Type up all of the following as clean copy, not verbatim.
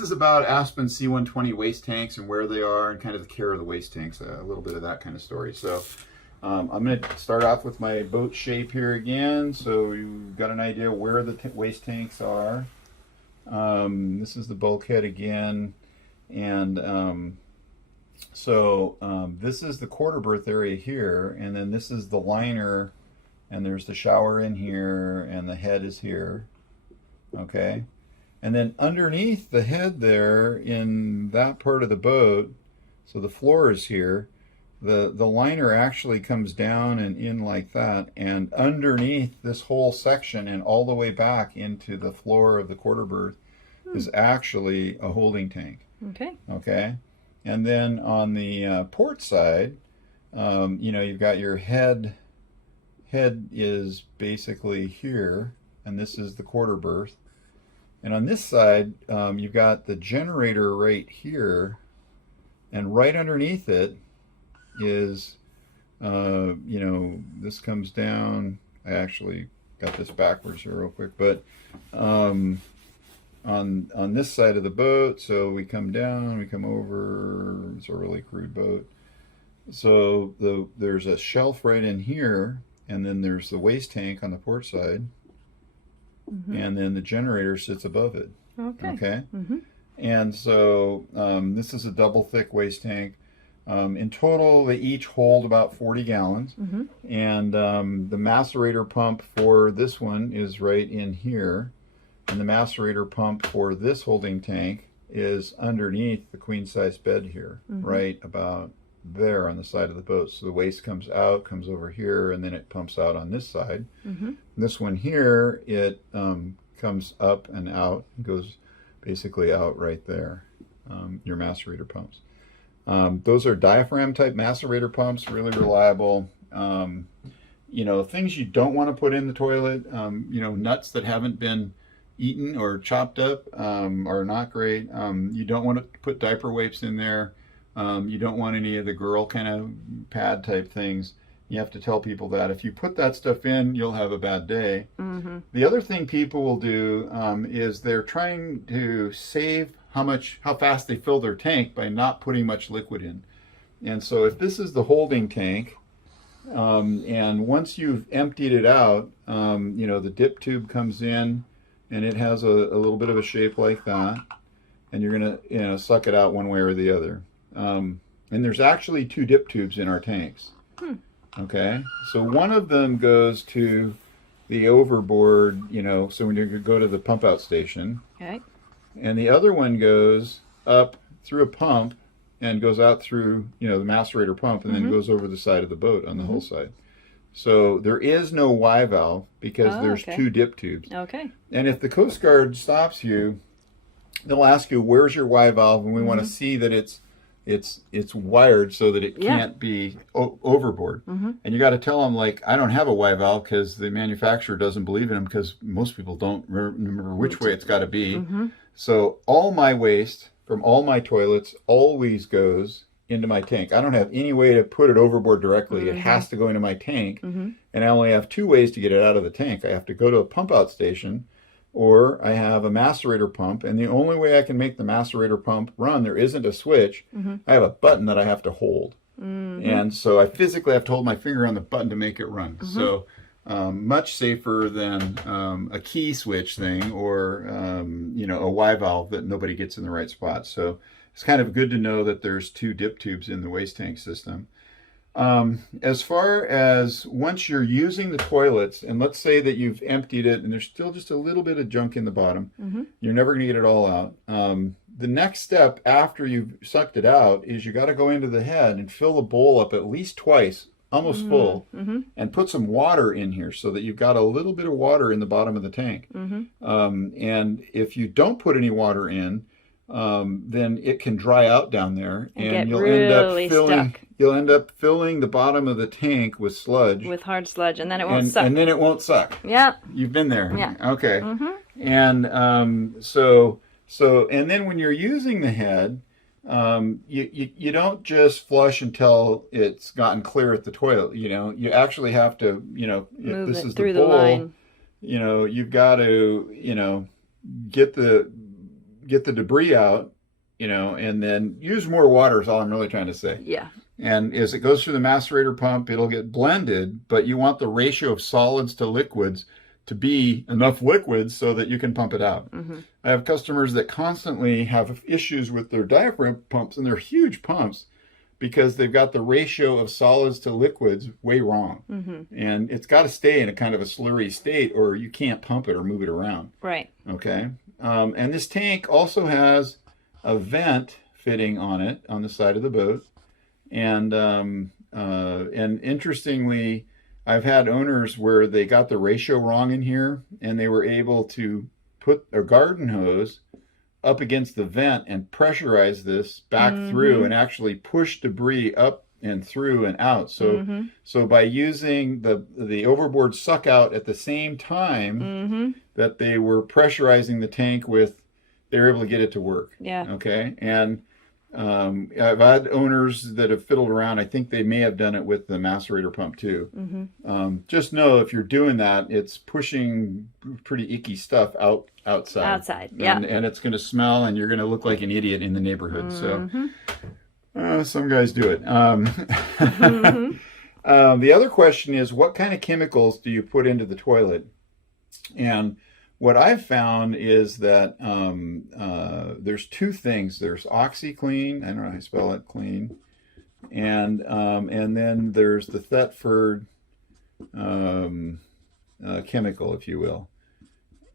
this is about Aspen C120 waste tanks and where they are and kind of the care of the waste tanks, a little bit of that kind of story. So I'm going to start off with my boat shape here again, so you've got an idea where the waste tanks are. This is the bulkhead again, and this is the quarter berth area here, and then this is the liner, and there's the shower in here, and the head is here. Okay, and then underneath the head there in that part of the boat, so the floor is here, the liner actually comes down and in like that, and underneath this whole section and all the way back into the floor of the quarter berth is actually a holding tank. Okay. Okay, and then on the port side, you know, you've got your head is basically here, and this is the quarter berth. And on this side, you've got the generator right here, and right underneath it is, you know, this comes down. I actually got this backwards here real quick, but on this side of the boat, so we come down, we come over. It's a really crude boat. So there's a shelf right in here, and then there's the waste tank on the port side. Mm-hmm. And then the generator sits above it. Okay. Okay. Mm-hmm. And so this is a double thick waste tank. In total, they each hold about 40 gallons. Mm-hmm. And the macerator pump for this one is right in here. And the macerator pump for this holding tank is underneath the queen size bed here, mm-hmm. right about there on the side of the boat. So the waste comes out, comes over here, and then it pumps out on this side. Mm-hmm. This one here, it comes up and out, goes basically out right there, your macerator pumps. Those are diaphragm type macerator pumps, really reliable. You know, things you don't want to put in the toilet, you know, nuts that haven't been eaten or chopped up are not great. You don't want to put diaper wipes in there. You don't want any of the girl kind of pad type things. You have to tell people that if you put that stuff in, you'll have a bad day. Mm-hmm. The other thing people will do is they're trying to save how fast they fill their tank by not putting much liquid in. And so if this is the holding tank, and once you've emptied it out, you know, the dip tube comes in, and it has a little bit of a shape like that, and you're gonna, you know, suck it out one way or the other. And there's actually two dip tubes in our tanks. Okay, so one of them goes to the overboard, you know, so when you go to the pump out station. Okay. And the other one goes up through a pump and goes out through, you know, the macerator pump, and mm-hmm. then goes over the side of the boat on the mm-hmm. whole side. So there is no Y valve because there's okay. two dip tubes. Okay. And if the Coast Guard stops you, they'll ask you, where's your Y valve? And we mm-hmm. want to see that it's wired so that it can't be overboard. Mm-hmm. And you got to tell them, like, I don't have a Y valve because the manufacturer doesn't believe in them, because most people don't remember which way it's got to be. Mm-hmm. So all my waste from all my toilets always goes into my tank. I don't have any way to put it overboard directly. Mm-hmm. It has to go into my tank. Mm-hmm. And I only have two ways to get it out of the tank. I have to go to a pump out station, or I have a macerator pump, and the only way I can make the macerator pump run, there isn't a switch. Mm-hmm. I have a button that I have to hold. Mm-hmm. And so I physically have to hold my finger on the button to make it run. Mm-hmm. So much safer than a key switch thing, or you know, a Y valve that nobody gets in the right spot. So it's kind of good to know that there's two dip tubes in the waste tank system. As far as once you're using the toilets, and let's say that you've emptied it and there's still just a little bit of junk in the bottom, mm-hmm. you're never going to get it all out. The next step after you've sucked it out is you got to go into the head and fill the bowl up at least twice, almost mm-hmm. full, mm-hmm. and put some water in here so that you've got a little bit of water in the bottom of the tank. Mm-hmm. And if you don't put any water in, then it can dry out down there, and you'll end up filling the bottom of the tank with sludge, with hard sludge, and then it won't suck. And then it won't suck. Yeah, you've been there. Yeah. Okay. Mm-hmm. And so and then when you're using the head, you don't just flush until it's gotten clear at the toilet. You know, you actually have to, you know, if this is the bowl, you know, you've got to, you know, get the get the debris out, and then use more water is all I'm really trying to say. Yeah. And as it goes through the macerator pump, it'll get blended, but you want the ratio of solids to liquids to be enough liquids so that you can pump it out. I have customers that constantly have issues with their diaphragm pumps, and they're huge pumps because they've got the ratio of solids to liquids way wrong. And it's got to stay in a kind of a slurry state, or you can't pump it or move it around. Right. Okay. And this tank also has a vent fitting on it on the side of the boat. And interestingly, I've had owners where they got the ratio wrong in here, and they were able to put a garden hose up against the vent and pressurize this back through and actually push debris up and through and out. So so by using the overboard suck out at the same time that they were pressurizing the tank with, they were able to get it to work. Yeah. Okay. And I've had owners that have fiddled around. I think they may have done it with the macerator pump too. Just know if you're doing that, it's pushing pretty icky stuff outside. Outside, yeah. And it's going to smell, and you're going to look like an idiot in the neighborhood. So some guys do it. The other question is, what kind of chemicals do you put into the toilet? And what I've found is that there's two things. There's OxyClean, I don't know how you spell it, clean, and then there's the Thetford chemical, if you will.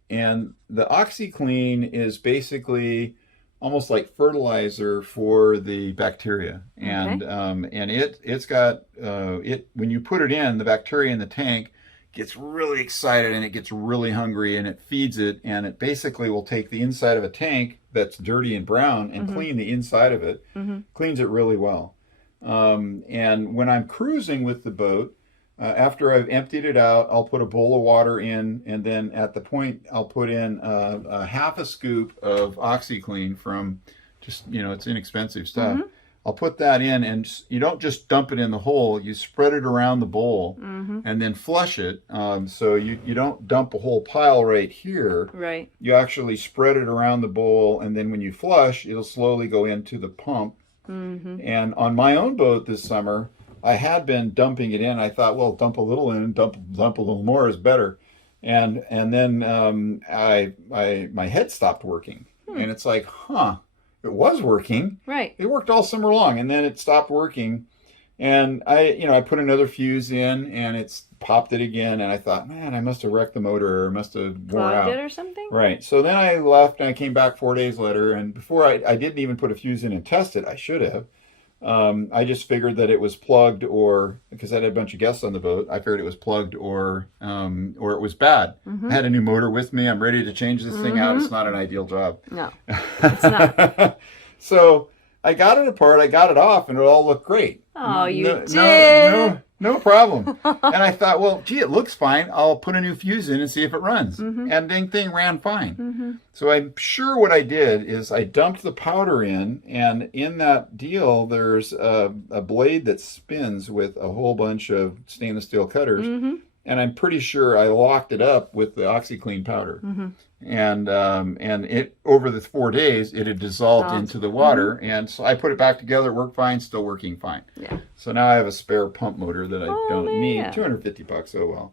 And the OxyClean is basically almost like fertilizer for the bacteria, and it's got when you put it in, the bacteria in the tank gets really excited and it gets really hungry, and it feeds it, and it basically will take the inside of a tank that's dirty and brown and clean the inside of it, cleans it really well. And when I'm cruising with the boat, after I've emptied it out, I'll put a bowl of water in, and then at the point I'll put in a half a scoop of OxyClean from just, it's inexpensive stuff. I'll put that in, and you don't just dump it in the hole, you spread it around the bowl and then flush it. So you don't dump a whole pile right here. Right. You actually spread it around the bowl, and then when you flush, it'll slowly go into the pump. And on my own boat this summer, I had been dumping it in. I thought, well, dump a little in, dump a little more is better. And then my head stopped working. And it's like, it was working. Right. It worked all summer long, and then it stopped working. And I put another fuse in, and it's popped it again. And I thought, man, I must have wrecked the motor, or must have wore out. Clogged it or something? Right. So then I left, and I came back 4 days later. And before I didn't even put a fuse in and test it. I should have. I just figured that it was plugged, or because I had a bunch of guests on the boat, I figured it was plugged or it was bad. I had a new motor with me. I'm ready to change this thing out. It's not an ideal job. No, it's not. So I got it apart. I got it off, and it all looked great. Oh, you did? No problem. And I thought, well, gee, it looks fine. I'll put a new fuse in and see if it runs. And the thing ran fine. So I'm sure what I did is I dumped the powder in, and in that deal, there's a blade that spins with a whole bunch of stainless steel cutters. And I'm pretty sure I locked it up with the OxyClean powder. And it, over the 4 days, it had dissolved into the water. And so I put it back together, it worked fine, still working fine. Yeah. So now I have a spare pump motor that I don't need. $250, oh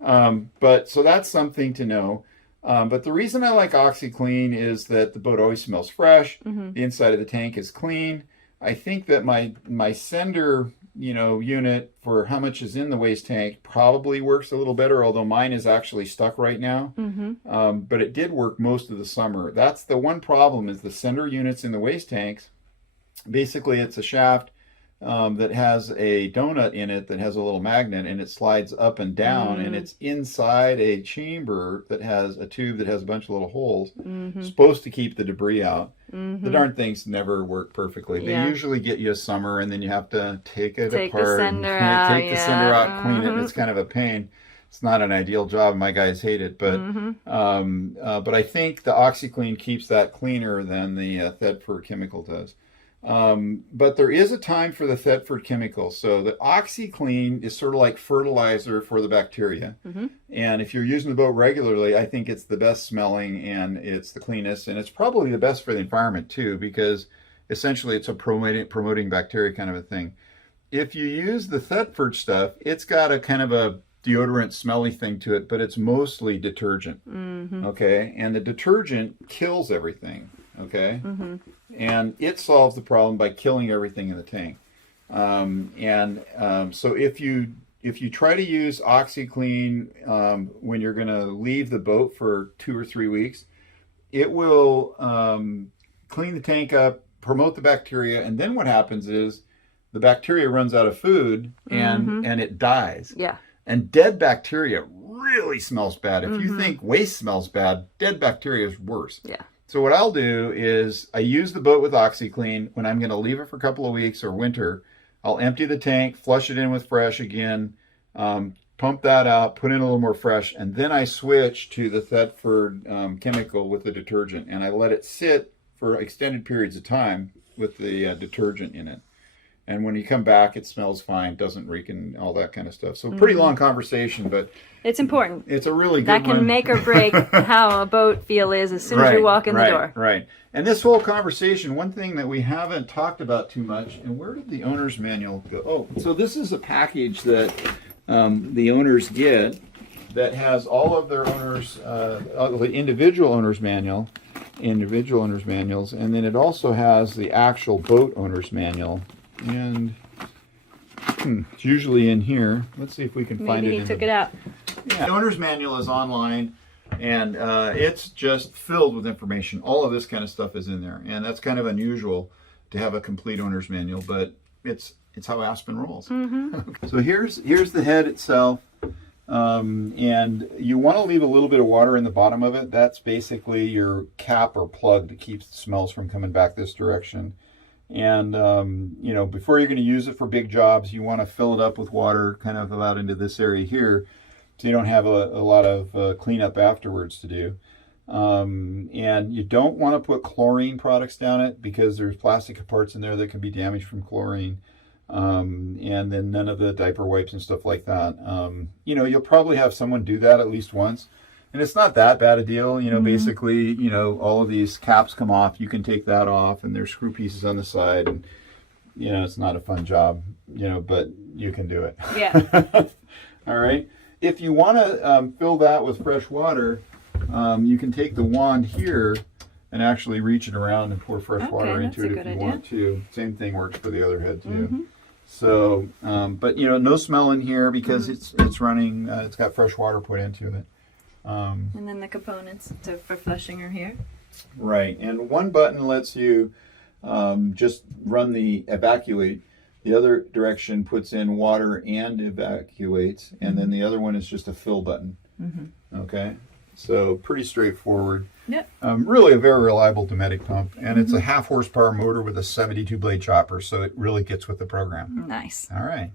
well. But so that's something to know. But the reason I like OxyClean is that the boat always smells fresh. The inside of the tank is clean. I think that my sender, unit for how much is in the waste tank probably works a little better, although mine is actually stuck right now. But it did work most of the summer. That's the one problem, is the sender units in the waste tanks. Basically, it's a shaft that has a donut in it that has a little magnet, and it slides up and down, and it's inside a chamber that has a tube that has a bunch of little holes, supposed to keep the debris out. The darn things never work perfectly. They usually get you a summer, and then you have to take it apart, the sender out, take the sender out, clean it, and it's kind of a pain. It's not an ideal job. My guys hate it, but I think the OxyClean keeps that cleaner than the Thetford chemical does. But there is a time for the Thetford chemical. So the OxyClean is sort of like fertilizer for the bacteria. And if you're using the boat regularly, I think it's the best smelling and it's the cleanest, and it's probably the best for the environment too, because essentially it's a promoting bacteria kind of a thing. If you use the Thetford stuff, it's got a kind of a deodorant smelly thing to it, but it's mostly detergent. Okay, and the detergent kills everything. Okay, and it solves the problem by killing everything in the tank. So if you try to use OxyClean when you're going to leave the boat for 2 or 3 weeks, it will clean the tank up, promote the bacteria, and then what happens is the bacteria runs out of food and it dies. Yeah. And dead bacteria really smells bad. If you think waste smells bad, dead bacteria is worse. Yeah. So what I'll do is I use the boat with OxyClean when I'm going to leave it for a couple of weeks or winter. I'll empty the tank, flush it in with fresh again, pump that out, put in a little more fresh, and then I switch to the Thetford chemical with the detergent, and I let it sit for extended periods of time with the detergent in it. And when you come back, it smells fine, doesn't reek and all that kind of stuff. So pretty long conversation, but it's important. It's a really good that can one. make or break how a boat feel is as soon as you walk in the door. Right. And this whole conversation, one thing that we haven't talked about too much, and where did the owner's manual go? Oh, so this is a package that the owners get that has all of their owners, the individual owner's manuals, and then it also has the actual boat owner's manual. And it's usually in here. Let's see if we can find it. Maybe he took it out. Yeah, the owner's manual is online, and it's just filled with information. All of this kind of stuff is in there, and that's kind of unusual to have a complete owner's manual, but it's how Aspen rolls. So here's the head itself, and you want to leave a little bit of water in the bottom of it. That's basically your cap or plug that keeps the smells from coming back this direction. And before you're going to use it for big jobs, you want to fill it up with water kind of about into this area here, so you don't have a lot of cleanup afterwards to do. And you don't want to put chlorine products down it, because there's plastic parts in there that can be damaged from chlorine. And then none of the diaper wipes and stuff like that. You'll probably have someone do that at least once. And it's not that bad a deal. Basically, all of these caps come off. You can take that off, and there's screw pieces on the side. And, it's not a fun job, but you can do it. Yeah. All right. If you want to fill that with fresh water, you can take the wand here and actually reach it around and pour fresh water into it if you want to. Same thing works for the other head too. So, but no smell in here because it's running. It's got fresh water put into it. And then the components for flushing are here. Right, and one button lets you just run the evacuate. The other direction puts in water and evacuates, and then the other one is just a fill button. Okay, so pretty straightforward. Yep. Really a very reliable Dometic pump, and it's a 1/2 horsepower motor with a 72 blade chopper, so it really gets with the program. Nice. All right.